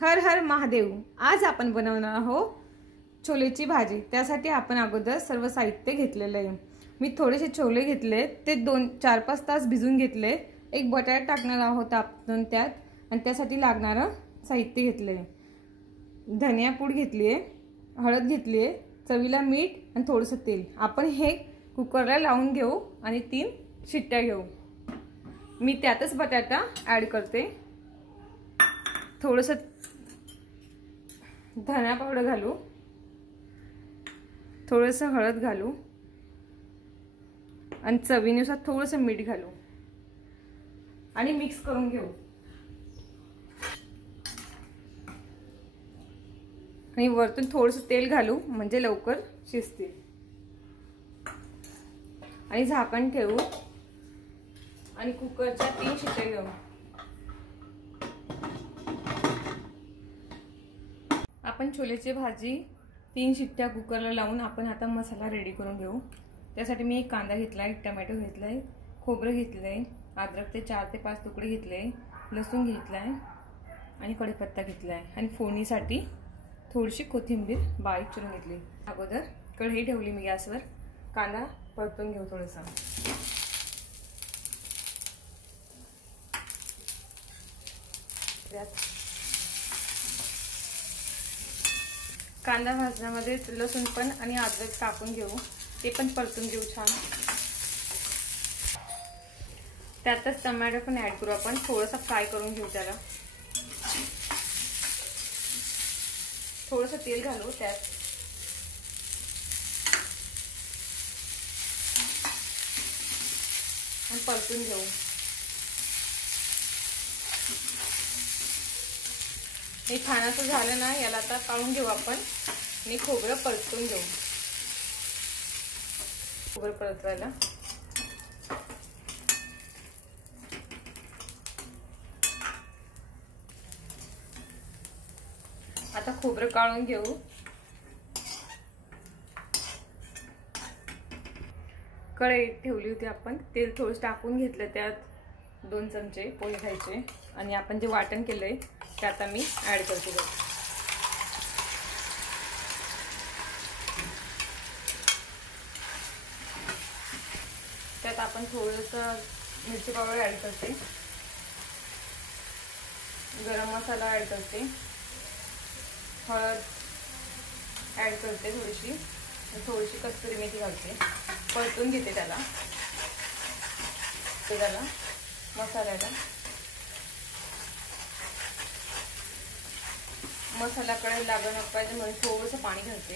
हर हर महादेव। आज आपण बनवणार आहोत छोलेची भाजी। त्यासाठी आपण अगोदर सर्व साहित्य घेतलेले आहे। मी थोडेसे छोले घेतले, ते 4-5 तास भिजून घेतले। एक बटाटा टाकणार आहोत आपण त्यात, आणि त्यासाठी लागणारे साहित्य घेतले। धनिया पूड घेतली आहे, हळद घेतली आहे, चवीला मीठ आणि थोडंसं तेल। आपण हे कुकरला लावून घेऊ आणि 3 शिट्ट्या घेऊ। मी त्यातच बटाटा ऍड करते। थोडंसं धनिया पावडर घालू, थोडंसं हळद घालू आणि चवीनुसार थोडंसं मीठ घालू आणि मिक्स करून घेऊ। आणि वरतून थोडंसं तेल घालू म्हणजे लवकर शिजतील। आणि झाकण ठेवू आणि कुकरच्या 3 शिट्ट्या घेऊ। आपण छोलेची भाजी 3 शिट्ट्या कुकरला लावून आपण आता मसाला रेडी करून घेऊ। त्यासाठी मी एक कांदा घेतलाय, टोमॅटो घेतलाय, खोबरं घेतलंय, अद्रकचे 4 ते 5 तुकडे घेतले, लसूण घेतलाय आणि कढीपत्ता घेतलाय आणि फोडणीसाठी थोडीशी कोथिंबीर बारीक चिरून घेतली। अगोदर कढई ठेवली मी गॅसवर। कांदा परतून घेऊ थोडासा। कांदा भाजण्यामध्ये लसूण पण आणि अद्रक टाकून घेऊ, ते पण परतून घेऊ छान। त्यातच टोमॅटो पण ऍड करू आपण, थोडासा फ्राय करून घेऊ त्याला। थोडंसं तेल घालू त्यात आणि परतून घेऊ। हे छानसं झालं ना, याला आता काढून घेऊ आपण आणि खोबरं परतून घेऊ। खोबरं परतवायला आता खोबरं काढून घेऊ। कढई ठेवली होती आपण, तेल थोडं टाकून घेतलं, त्यात 2 चमचे पोहे खायचे आणि आपण जे वाटण केलंय ते आता मी ऍड करते। त्यात आपण थोडंसं मिरची पावडर ऍड करते, गरम मसाला ऍड करते, हळद ऍड करते थोडीशी, थोडीशी कस्तुरी मेथी घालते। परतून घेते त्याला मसाल्याला। मसाल्याकडे लागण नको पाहिजे म्हणून थोडंसं पाणी घालते।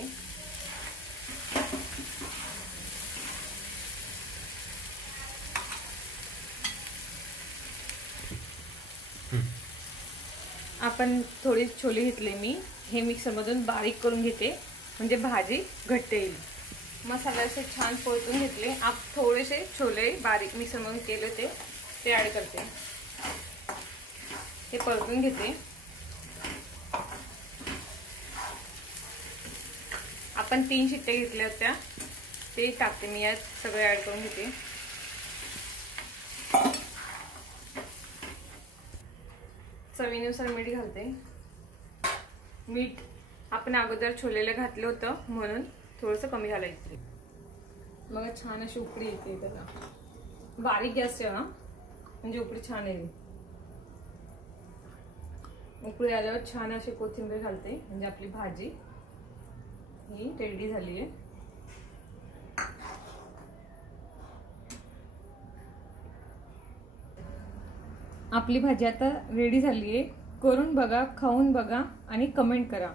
आपण थोडी छोले घेतले मी, हे मिक्सरमधून बारीक करून घेते म्हणजे भाजी घट्ट येईल। मसाल्याचे छान परतून घेतले। आप थोडेसे छोले बारीक मिक्सरमधून केले ते ऍड करते, हे परतून घेते। आपण 3 शिट्ट्या घेतल्या होत्या, ते टाकते मी यात, सगळे ऍड करून घेते। चवीनुसार मीठ घालते। मीठ आपण अगोदर छोलेला घातलं होतं म्हणून थोडंसं कमी घालायचं। मग छान अशी उकळी येते त्याला। बारीक गॅस ठेवा म्हणजे उकळी छान येईल। उकळी आल्यावर छान अशी कोथिंबीर घालते म्हणजे आपली भाजी ही रेडी झाली आहे। आपली भाजी आता रेडी झाली आहे। करून बघा, खाऊन बघा आणि कमेंट करा।